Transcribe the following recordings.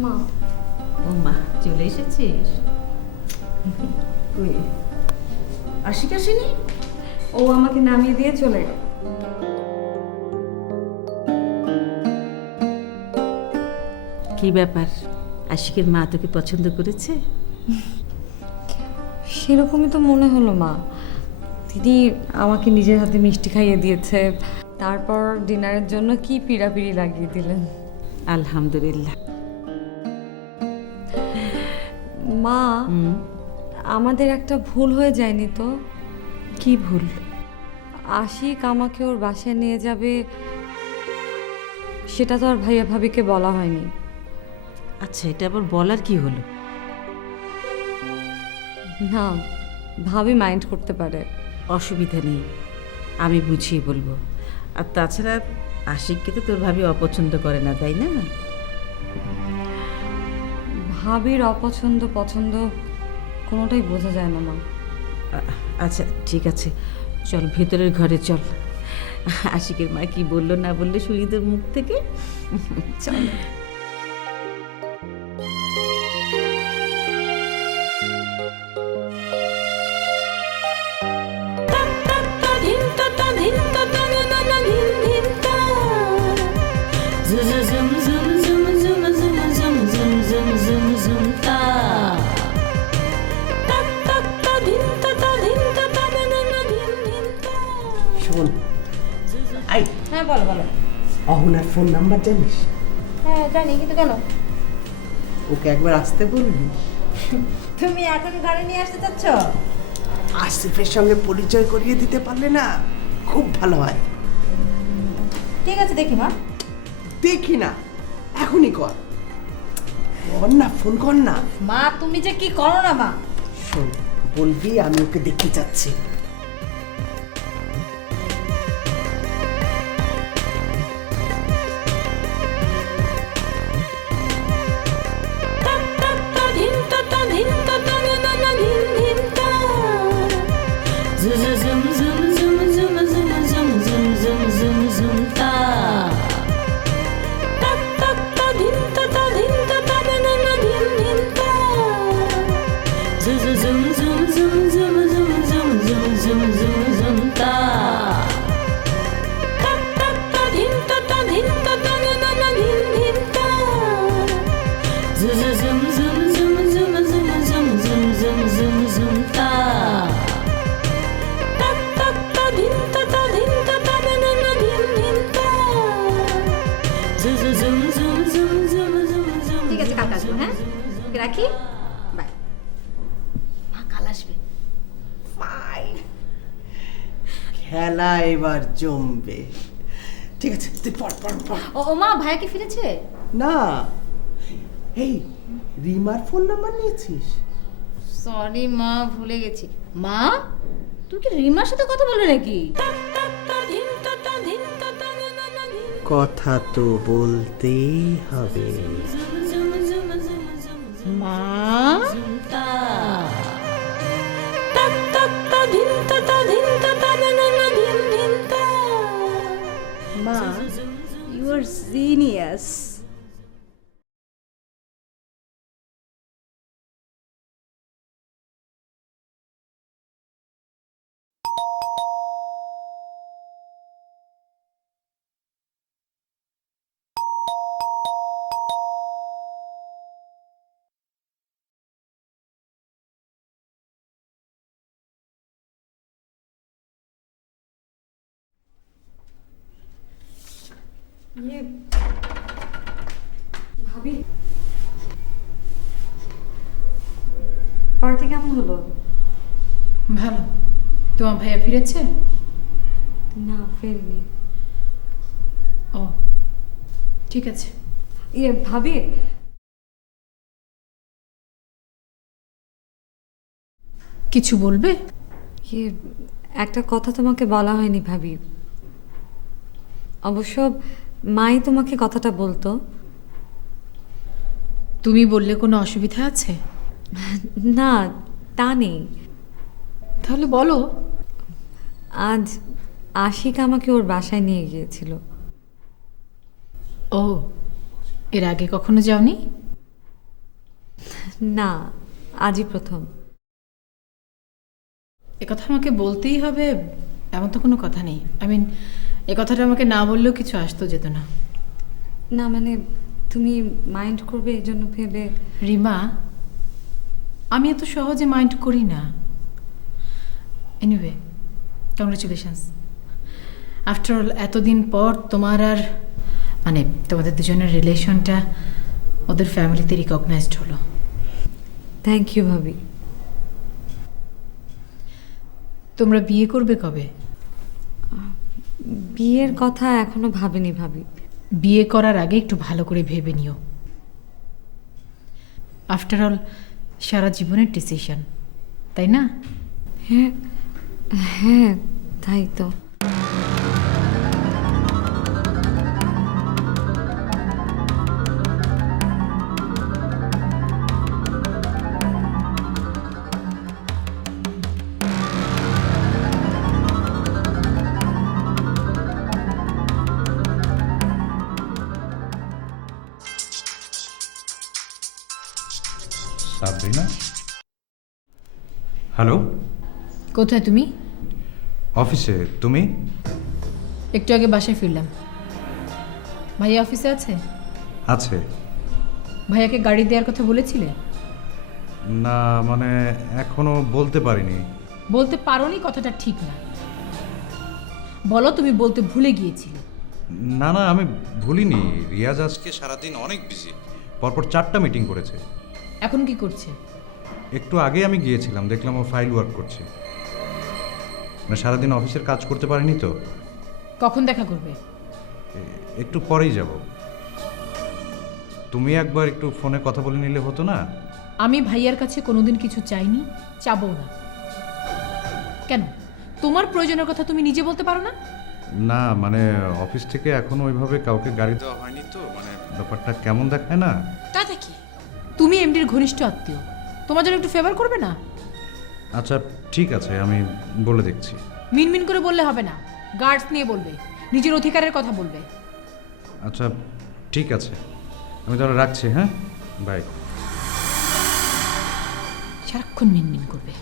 মা, ও মা, চলে এসেছিস? কই আশিক আসেনি? ও আমাকে নামিয়ে দিয়ে চলে গেল। কি ব্যাপার, আশিকের মা তোকে পছন্দ করেছে? সেরকমই তো মনে হলো মা। দিদি আমাকে নিজের হাতে মিষ্টি খাইয়ে দিয়েছে, তারপর ডিনারের জন্য কি পিড়াপিড়ি লাগিয়ে দিলেন। আলহামদুলিল্লাহ। মা, আমাদের একটা ভুল হয়ে যায়নি তো? কি ভুল? আশিক আমাকে ওর বাসায় নিয়ে যাবে, সেটা তো আর ভাইয়া ভাবিকে বলা হয়নি। আচ্ছা, এটা আবার বলার কি হলো? না, ভাবি মাইন্ড করতে পারে। অসুবিধা নেই, আমি বুঝিয়ে বলবো। আর তাছাড়া আশিককে তো তোর ভাবি অপছন্দ করে না, তাই না? ভাবির অপছন্দ পছন্দ কোনোটাই বোঝা যায় না মা। আচ্ছা ঠিক আছে, চল ভেতরের ঘরে চল। আশিকের মা কি বললো না বললে শুনি তোর মুখ থেকে। চল। শোন, আই হ্যাঁ বলো বলো। অহনার ফোন নাম্বার জানিস? হ্যাঁ জানি, কিন্তু কেন? ওকে একবার আসতে বলবি। তুমি এখন ঘরে নিয়ে আসতে চাচ্ছ? আসিফের সঙ্গে পরিচয় করিয়ে দিতে পারলে না খুব ভালো হয়। ঠিক আছে, দেখি মা। দেখি না, এখনই কর। কর না, ফোন কর না। মা তুমি যে কি করো না মা। শোন, বলবি আমি ওকে দেখতে চাচ্ছি। ঠিক আছে, কাল আসবো। হ্যাঁ ওকে রাখি, বাই। মা কাল আসবে। ফাইন, খেলা এবার জমবে। ঠিক আছে, তুই পড় পড় পড়। ও ও মা, ভাইয়া কি ফিরেছে? না, এই রিমার ফোন নাম্বার নিয়েছিস? সরি মা, ভুলে গেছি। মা তুই কি রিমার সাথে কথা বলবে নাকি? কথা তো বলতেই হবে। মা মা, ইউ আর জিনিয়াস। ভাবি, পার্টি কেমন হলো? ভালো। তোমার ভাইয়া ফিরেছে? না, ফেরিনি। ও ঠিক আছে। ভাবি, কিছু বলবে? একটা কথা তোমাকে বলা হয়নি ভাবি। অবশ্য মাই তোমাকে কথাটা বলতো। তুমি বললে কোনো অসুবিধা আছে? না, তা নেই। তাহলে বলো। আজ আশিক আমাকে ওর বাসায় নিয়ে গিয়েছিল। ও, এর আগে কখনো যাওনি? না, আজই প্রথম। কথা আমাকে বলতেই হবে এমন তো কোনো কথা নেই। এ কথাটা আমাকে না বললেও কিছু আসতো যেত না। না মানে তুমি মাইন্ড করবে এই জন্য ভেবে। রিমা, আমি এত সহজে মাইন্ড করি না। Anyway, congratulations. আফটার অল এতদিন পর তোমার আর তোমাদের দুজনের রিলেশনটা ওদের ফ্যামিলিতে রিকগনাইজড হলো। থ্যাংক ইউ ভাবি। তোমরা বিয়ে করবে কবে? বিয়ের কথা এখনো ভাবিনি ভাবি। বিয়ে করার আগে একটু ভালো করে ভেবে নিও। আফটার অল সারা জীবনের ডিসিশন, তাই না? হ্যাঁ হ্যাঁ, তাই তো। সাবরিনা, হ্যালো। কোথায় তুমি? অফিসে। তুমি? একটু আগে বাসায় ফিরলাম। ভাইয়া অফিসে আছে? আছে। ভাইয়াকে গাড়ি দেওয়ার কথা বলেছিলে? না মানে এখনো বলতে পারিনি। বলতে পারোনি কথাটা ঠিক না। বলো তুমি বলতে ভুলে গিয়েছিলে। না না, আমি ভুলিনি। রিয়াজ আজকে সারাদিন অনেক বিজি, পরপর 4টা মিটিং করেছে। এখন কি করছে? একটু আগে আমি গিয়েছিলাম, দেখলাম ও ফাইল ওয়ার্ক করছে। মানে সারাদিন অফিসের কাজ করতে পারিনি তো। কখন দেখা করবে? একটু পরেই যাব। তুমি একবার একটু ফোনে কথা বলে নিলে হতো না? আমি ভাইয়ার কাছে কোনোদিন কিছু চাইনি, চাবো না। কেন? তোমার প্রয়োজনের কথা তুমি নিজে বলতে পারো না? না মানে অফিস থেকে এখনো ওইভাবে কাউকে গাড়ি দেওয়া হয়নি তো, মানে ব্যাপারটা কেমন দেখায় না। তাতে কি? তুমি এমডির ঘনিষ্ঠ আত্মীয়, তোমার জন্য একটু ফেভার করবে না? আচ্ছা ঠিক আছে, আমি বলে দেখছি। মিনমিন করে বললে হবে না, গার্ডস নিয়ে বলবে, নিজের অধিকারের কথা বলবে। আচ্ছা ঠিক আছে, আমি তাহলে রাখছি। হ্যাঁ, বাই। সারাক্ষণ মিনমিন করবে।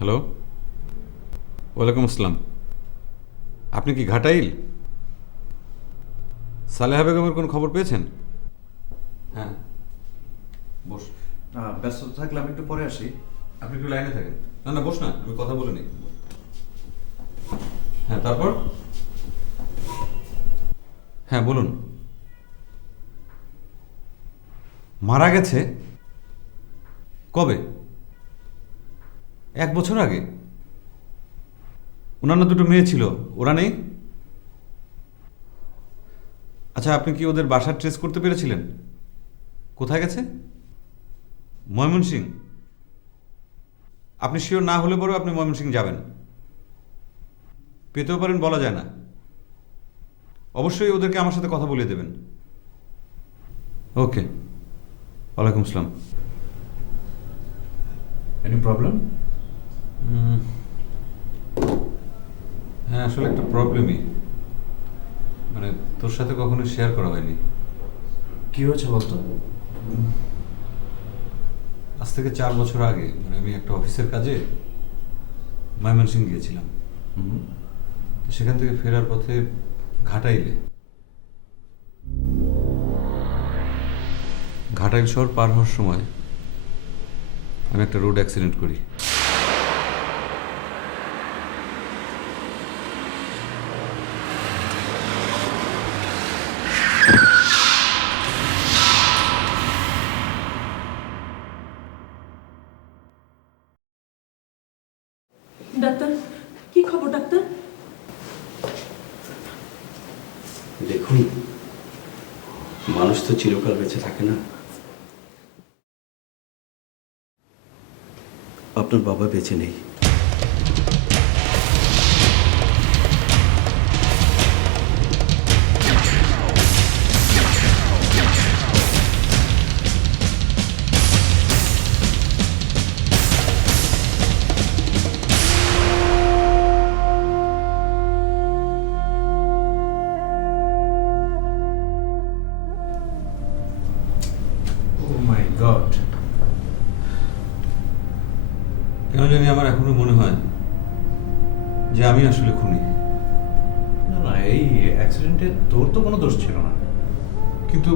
হ্যালো, ওয়ালাইকুম আসসালাম। আপনি কি ঘাটাইল? সালেহা বেগমের কোনো খবর পেয়েছেন? হ্যাঁ, বস। ব্যস্ত থাকলে আমি একটু পরে আসি। আপনি একটু লাইনে থাকেন। না না, বস না, আমি কথা বলে নিই। হ্যাঁ, তারপর? হ্যাঁ বলুন। মারা গেছে? কবে? 1 বছর আগে? ওনার না 2টো মেয়ে ছিল, ওরা নেই? আচ্ছা, আপনি কি ওদের বাসা ট্রেস করতে পেরেছিলেন? কোথায় গেছে? ময়মনসিং? আপনি শিওর না হলে পরেও আপনি ময়মনসিং যাবেন। পেতেও পারেন, বলা যায় না। অবশ্যই ওদেরকে আমার সাথে কথা বলিয়ে দেবেন। ওকে, ওয়ালাইকুম আসসালাম। Any problem? হ্যাঁ, আসলে একটা প্রবলেমই, মানে তোর সাথে কখনো শেয়ার করা হয়নি। কি হয়েছে বলতো? আজ থেকে 4 বছর আগে মানে আমি একটা অফিসের কাজে ময়মনসিং গিয়েছিলাম। সেখান থেকে ফেরার পথে ঘাটাইল শহর পার হওয়ার সময় আমি একটা রোড অ্যাক্সিডেন্ট করি। ডাক্তার, কি খবর ডাক্তার? দেখুন, মানুষ তো চিরকাল বেঁচে থাকে না। আপনার বাবা বেঁচে নেই। ও মাই গড। কেন জানি আমার এখনো মনে হয় যে আমি আসলে খুনি। না না, এই অ্যাক্সিডেন্টে তোর তো কোনো দোষ ছিল না। কিন্তু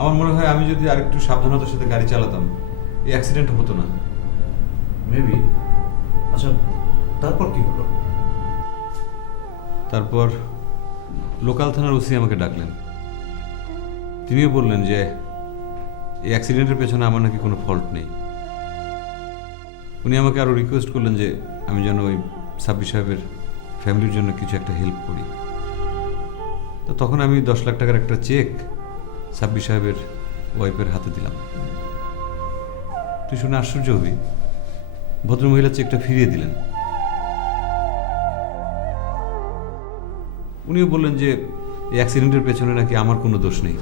আমার মনে হয় আমি যদি আরেকটু সাবধানতার সাথে গাড়ি চালাতাম এই অ্যাক্সিডেন্ট হতো না। মেবি। আচ্ছা, তারপর কি হলো? তারপর লোকাল থানার ওসি আমাকে ডাকলেন। তিনিও বললেন যে এই অ্যাক্সিডেন্টের পেছনে আমার নাকি কোনো ফল্ট নেই। উনি আমাকে আরও রিকোয়েস্ট করলেন যে আমি যেন ওই সাব্বির সাহেবের ফ্যামিলির জন্য কিছু একটা হেল্প করি। তো তখন আমি 10 লাখ টাকার একটা চেক সাব্বির সাহেবের ওয়াইফের হাতে দিলাম। তুই শুনে আশ্চর্য হবি, ভদ্রমহিলা চেকটা ফিরিয়ে দিলেন। উনিও বললেন যে এই অ্যাক্সিডেন্টের পেছনে নাকি আমার কোনো দোষ নেই,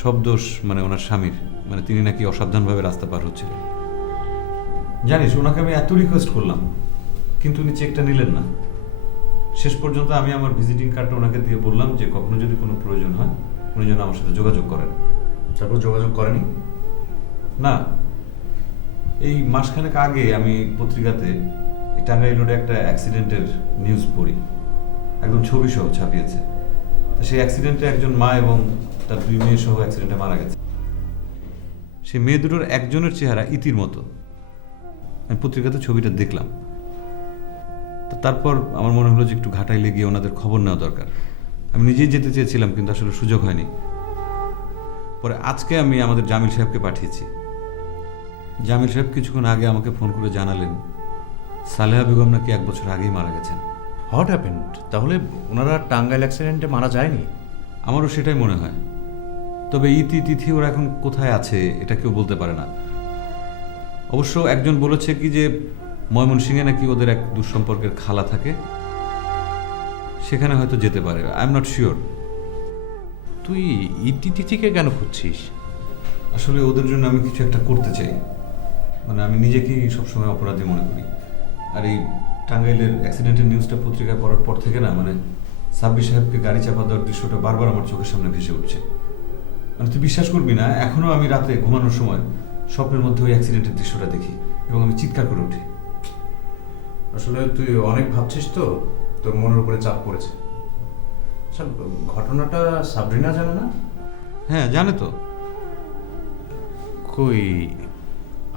সব দোষ মানে ওনার স্বামীর, মানে তিনি নাকি অসাবধানভাবে রাস্তা পার হচ্ছিলেন। জানিস, ওনাকে আমি এত রিকোয়েস্ট করলাম কিন্তু উনি চেকটা নিলেন না। শেষ পর্যন্ত আমি আমার ভিজিটিং কার্ডটা ওনাকে দিয়ে বললাম যে কখনো যদি কোনো প্রয়োজন হয় উনি যেন আমার সাথে যোগাযোগ করেন। তারপর যোগাযোগ করেনি? না, এই মাসখানেক আগে আমি পত্রিকাতে এই টাঙ্গাইল রোডে একটা অ্যাক্সিডেন্টের নিউজ পড়ি, একদম ছবি সহ ছাপিয়েছে। তো সেই অ্যাক্সিডেন্টে একজন মা এবং তার 2 মেয়ে সহ অ্যাক্সিডেন্টে মারা গেছে। সেই মেয়ে দুটোর একজনের চেহারা ইতির মতো। আমি পত্রিকাতে ছবিটা দেখলাম। তো তারপর আমার মনে হলো যে একটু ঘাটাইলে গিয়ে ওনাদের খবর নেওয়া দরকার। আমি নিজেই যেতে চেয়েছিলাম কিন্তু আসলে সুযোগ হয়নি। পরে আজকে আমি আমাদের জামিল সাহেবকে পাঠিয়েছি। জামিল সাহেব কিছুক্ষণ আগে আমাকে ফোন করে জানালেন সালেহা বেগম নাকি 1 বছর আগেই মারা গেছেন। What happened? তাহলে ওনারা টাঙ্গাইল অ্যাক্সিডেন্টে মারা যায়নি? আমারও সেটাই মনে হয়। তবে ইতি তিথি ওরা এখন কোথায় আছে এটা কেউ বলতে পারে না। অবশ্য একজন বলেছে কি যে ময়মনসিংহে নাকি ওদের এক দুঃসম্পর্কের খালা থাকে, সেখানে হয়তো যেতে পারে। I am not sure. তুই ইতিথিকে কেন খুঁজছিস? আসলে ওদের জন্য আমি কিছু একটা করতে চাই, মানে আমি নিজেকেই সবসময় অপরাধী মনে করি। আর এই টাঙ্গাইলের অ্যাক্সিডেন্টের নিউজটা পত্রিকায় পড়ার পর থেকে না, মানে সাব্বির সাহেবকে গাড়ি চাপা দেওয়ার দৃশ্যটা বারবার আমার চোখের সামনে ভেসে উঠছে। মানে তুই বিশ্বাস করবি না, এখনো আমি রাতে ঘুমানোর সময় স্বপ্নের মধ্যে ওই অ্যাক্সিডেন্টের দৃশ্যটা দেখি এবং আমি চিৎকার করে উঠি। আসলে তুই অনেক ভাবছিস তো, তোর মনের উপরে চাপ পড়েছে। আচ্ছা, ঘটনাটা সাবরিনা জানে না? হ্যাঁ, জানে তো। কই,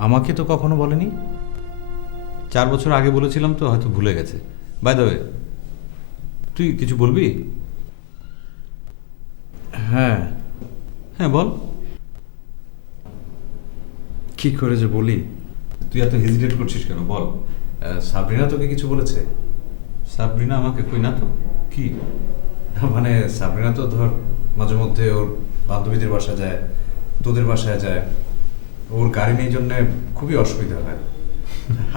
আমাকে তো কখনো বলেনি। 4 বছর আগে বলেছিলাম তো, হয়তো ভুলে গেছে। বাই দ্য ওয়ে, তুই কিছু বলবি? হ্যাঁ। হ্যাঁ বল। কি করে যে বলি? তুই এত হেজিটেট করছিস কেন, বল। সাবরিনা তোকে কিছু বলেছে? সাবরিনা আমাকে কই না তো। কি মানে সাবরিনা তো ধর মাঝে মধ্যে ওর বান্ধবীদের বাসা যায়, তোদের বাসায় যায়। ওর গাড়ি নেই জন্য খুবই অসুবিধা হয়।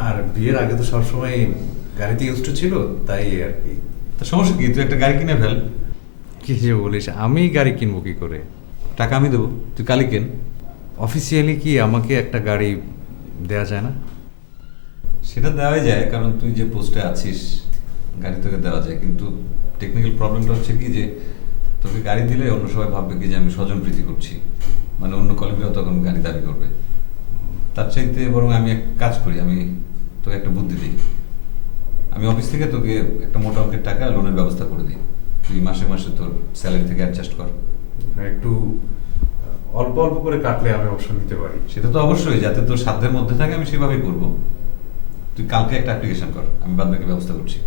আর বিয়ের আগে তো সবসময় গাড়িতে ইউজ টু ছিল, তাই আর কি। তা সমস্যা কি? তুই একটা গাড়ি কিনে ফেল। কি যে বলিস, আমি গাড়ি কিনবো কি করে? টাকা আমি দেবো, তুই কালই কেন। অফিসিয়ালি কি আমাকে একটা গাড়ি দেওয়া যায় না? সেটা দেওয়াই যায়, কারণ তুই যে পোস্টে আছিস গাড়ি তোকে দেওয়া যায়। কিন্তু টেকনিক্যাল প্রবলেমটা হচ্ছে কি যে তোকে গাড়ি দিলে অন্য সবাই ভাববে কি যে আমি স্বজন প্রীতি করছি, মানে অন্য কলিগরাও তখন গাড়ি দাবি করবে। তার চাইতে বরং আমি এক কাজ করি, আমি তোকে একটা বুদ্ধি দিই। আমি অফিস থেকে তোকে একটা মোটা অঙ্কের টাকা লোনের ব্যবস্থা করে দিই, তুই মাসে মাসে তোর স্যালারি থেকে অ্যাডজাস্ট কর। একটু অল্প অল্প করে কাটলে আমি অবশ্য নিতে পারি। সেটা তো অবশ্যই, যাতে তোর সাধ্যের মধ্যে থাকে আমি সেভাবেই করবো। তুই কালকে একটা অ্যাপ্লিকেশন কর, আমি বাদ বাকি ব্যবস্থা করছি।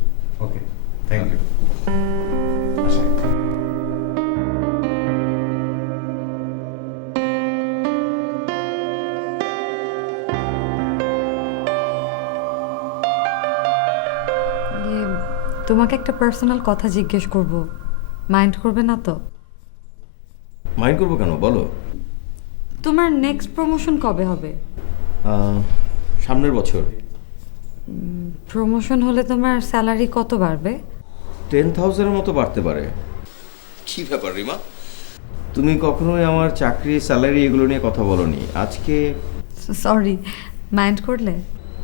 ওকে, থ্যাংক ইউ। আচ্ছা, তোমাকে একটা পার্সোনাল কথা জিজ্ঞেস করব, মাইন্ড করবে না তো? মাইন্ড করবো কেন, বলো। তোমার নেক্সট প্রমোশন কবে হবে? সামনের বছর। প্রমোশন হলে তোমার স্যালারি কত বাড়বে? 10,000-এর মতো বাড়তে পারে। কি ব্যাপার রিমা, তুমি কখনোই আমার চাকরি, স্যালারি এগুলো নিয়ে কথা বলোনি, আজকে? সরি, মাইন্ড করলে?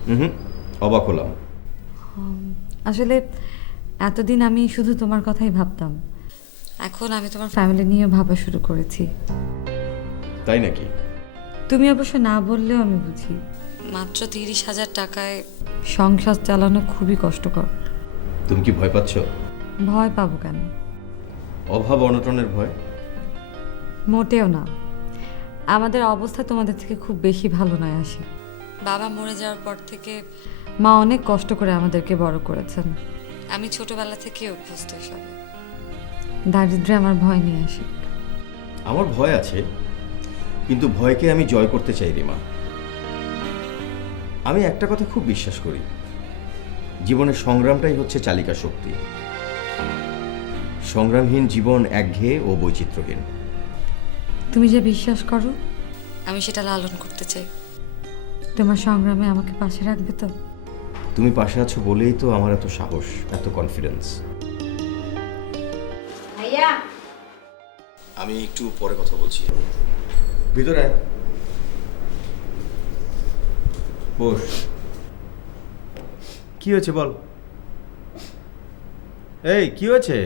হুম, অবাক হলাম। আসলে এতদিন আমি শুধু তোমার কথাই ভাবতাম, এখন আমি তোমার ফ্যামিলি নিয়ে ভাবা শুরু করেছি। তাই নাকি? তুমি অবশ্য না বললেও আমি বুঝি। মাত্র 30,000 টাকায় সংসার চালানো খুবই কষ্টকর। তুমি কি ভয় পাচ্ছ? ভয় পাবো কেন? অভাব অনটনের ভয়? মোটেও না, আমাদের অবস্থা তোমাদের থেকে খুব বেশি ভালো নয় আসি। বাবা মরে যাওয়ার পর থেকে মা অনেক কষ্ট করে আমাদেরকে বড় করেছেন। আমি ছোটবেলা থেকে অভ্যস্ত এসবে। দারিদ্র্যে আমার ভয় নিয়ে আসি। আমার ভয় আছে, কিন্তু ভয়কে আমি জয় করতে চাই রিমা। আমি একটা কথা খুব বিশ্বাস করি, জীবনের সংগ্রামটাই হচ্ছে চালিকা শক্তি। সংগ্রামহীন জীবন একঘেয়ে ও বৈচিত্র্যহীন। তুমি যে বিশ্বাস করো, আমি সেটা লালন করতে চাই। তোমার সংগ্রামে আমাকে পাশে রাখবে তো? তুমি পাশে আছো বলেই তো আমার এত সাহস, এত কনফিডেন্স। ভাইয়া, আমি একটু পরে কথা বলছি, ভিতরে আয়। বস। কি হয়েছে বল। এই কি হয়েছে?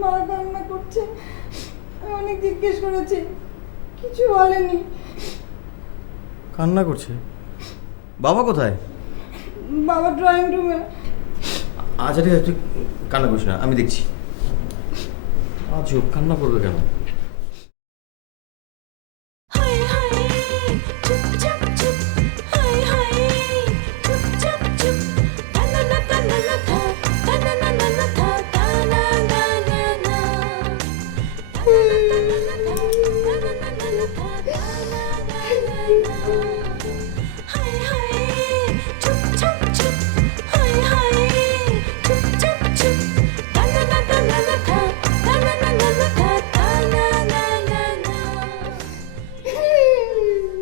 মা কান্না করছে, আমি অনেক জিজ্ঞেস করেছি, কিছু বলেনি। কান্না করছে? বাবা কোথায়? বাবা ড্রয়িং রুমে। আচ্ছা ঠিক আছে, তুই কান্না করিস না, আমি দেখছি। আজও কান্না করবে কেন?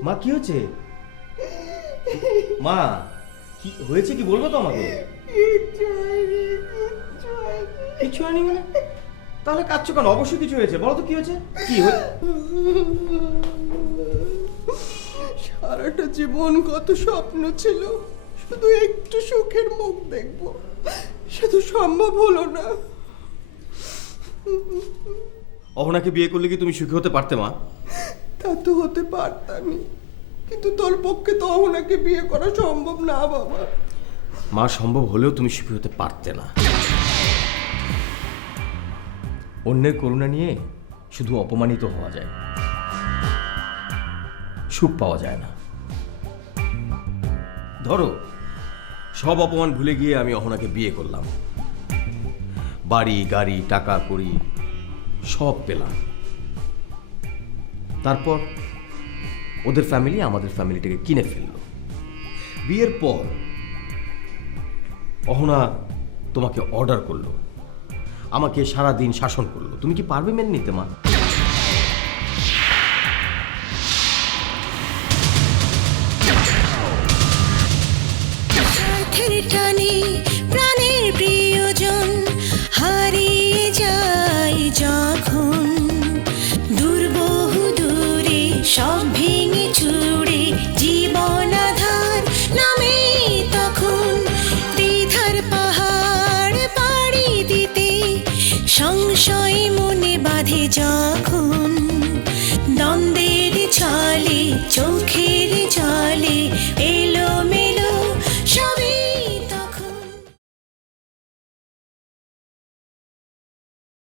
মা কি হয়েছে? মা কি হয়েছে, কি বলবো তো আমাকে? কিছু হয়নি মানে? তাহলে কাঁদছো কেন? অবশ্যই কিছু হয়েছে, বলো তো কি হয়েছে। কি সারাটা জীবন কত স্বপ্ন ছিল, শুধু একটু সুখের মুখ দেখবো, শুধু সম্ভব হলো না। অহনাকে বিয়ে করলে কি তুমি সুখী হতে পারতে মা? তা তো হতে পারতামই, কিন্তু তোর পক্ষে তো ওনাকে বিয়ে করা সম্ভব না বাবা। মা, সম্ভব হলেও তুমি সুখী হতে পারতে না। অন্যের করুণা নিয়ে শুধু অপমানিত হওয়া যায়, সুখ পাওয়া যায় না। ধরো, সব অপমান ভুলে গিয়ে আমি অহনাকে বিয়ে করলাম, বাড়ি গাড়ি টাকা করি সব পেলাম। তারপর ওদের ফ্যামিলি আমাদের ফ্যামিলিটাকে কিনে ফেললো। বিয়ের পর অহনা তোমাকে অর্ডার করলো, আমাকে সারা দিন শাসন করলো। তুমি কি পারবে মেনে নিতে মা? টাটা